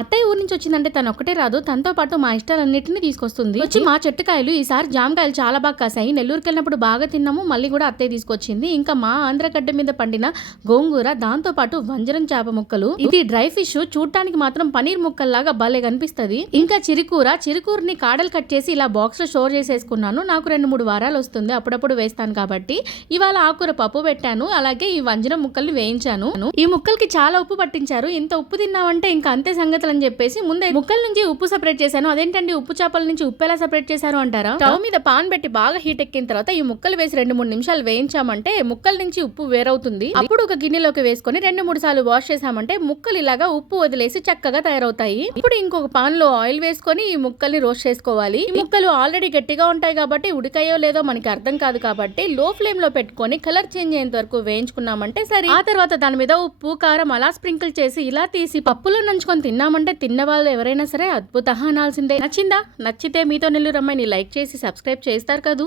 అత్తయ్య ఊరి నుంచి వచ్చిందంటే తను ఒక్కటే రాదు, తనతో పాటు మా ఇష్టాలన్నింటినీ తీసుకొస్తుంది. వచ్చి మా చెట్టుకాయలు ఈసారి జామకాయలు చాలా బాగా కాసాయి, నెల్లూరుకి వెళ్ళినప్పుడు బాగా తిన్నాము, మళ్ళీ కూడా అత్తయ్య తీసుకొచ్చింది. ఇంకా మా ఆంధ్రగడ్డ మీద పండిన గోంగూర, దాంతో పాటు వంజరం చేప ముక్కలు. ఇది డ్రై ఫిష్, చూడటానికి మాత్రం పనీర్ ముక్కల్లాగా భలే కనిపిస్తుంది. ఇంకా చిరుకూరని కాడలు కట్ చేసి ఇలా బాక్స్ లో స్టోర్ చేసేసుకున్నాను. నాకు 2-3 వారాలు వస్తుంది, అప్పుడప్పుడు వేస్తాను కాబట్టి. ఇవాళ ఆకుకూర పప్పు పెట్టాను, అలాగే ఈ వంజరం ముక్కల్ని వేయించాను. ఈ ముక్కలకి చాలా ఉప్పు పట్టించారు. ఇంత ఉప్పు తిన్నామంటే ఇంకా అంతే సంగతులు అని చెప్పేసి ముందే ముక్కల నుంచి ఉప్పు సెపరేట్ చేశాను. అదేంటండి ఉప్పు చేపల నుంచి ఉప్పు ఎలా సెపరేట్ చేశారు అంటారా? స్టవ్ మీద పాన్ పెట్టి బాగా హీట్ ఎక్కిన తర్వాత ఈ ముక్కలు వేసి 2-3 నిమిషాలు వేయించామంటే ముక్కల నుంచి ఉప్పు వేరవుతుంది. అప్పుడు ఒక గిన్నెలోకి వేసుకొని 2-3 సార్లు వాష్ చేసామంటే ముక్కలు ఇలాగా ఉప్పు వదిలేసి చక్కగా తయారవుతాయి. ఇప్పుడు ఇంకొక పాన్ లో ఆయిల్ వేసుకొని ఈ ముక్కల్ని రోస్ట్ చేసుకోవాలి. ఈ ముక్కలు ఆల్రెడీ గట్టిగా ఉంటాయి కాబట్టి ఉడికాయో లేదో మనకి అర్థం కాదు కాబట్టి లో ఫ్లేమ్ లో పెట్టుకొని కలర్ చేంజ్ అయ్యేంత వరకు వేయించుకున్నామంటే సరే. ఆ తర్వాత దాని మీద ఉప్పు కారం అలా స్ప్రింకిల్ చేసి ఇలా తీసి పప్పులో నంచుకొని తిన్నామంటే తిన్న వాళ్ళు ఎవరైనా సరే అద్భుతంగా అనాల్సిందే. నచ్చిందా? నచ్చితే మీతో నెల్లూరు అమ్మాయిని లైక్ చేసి సబ్స్క్రైబ్ చేస్తారు కదూ.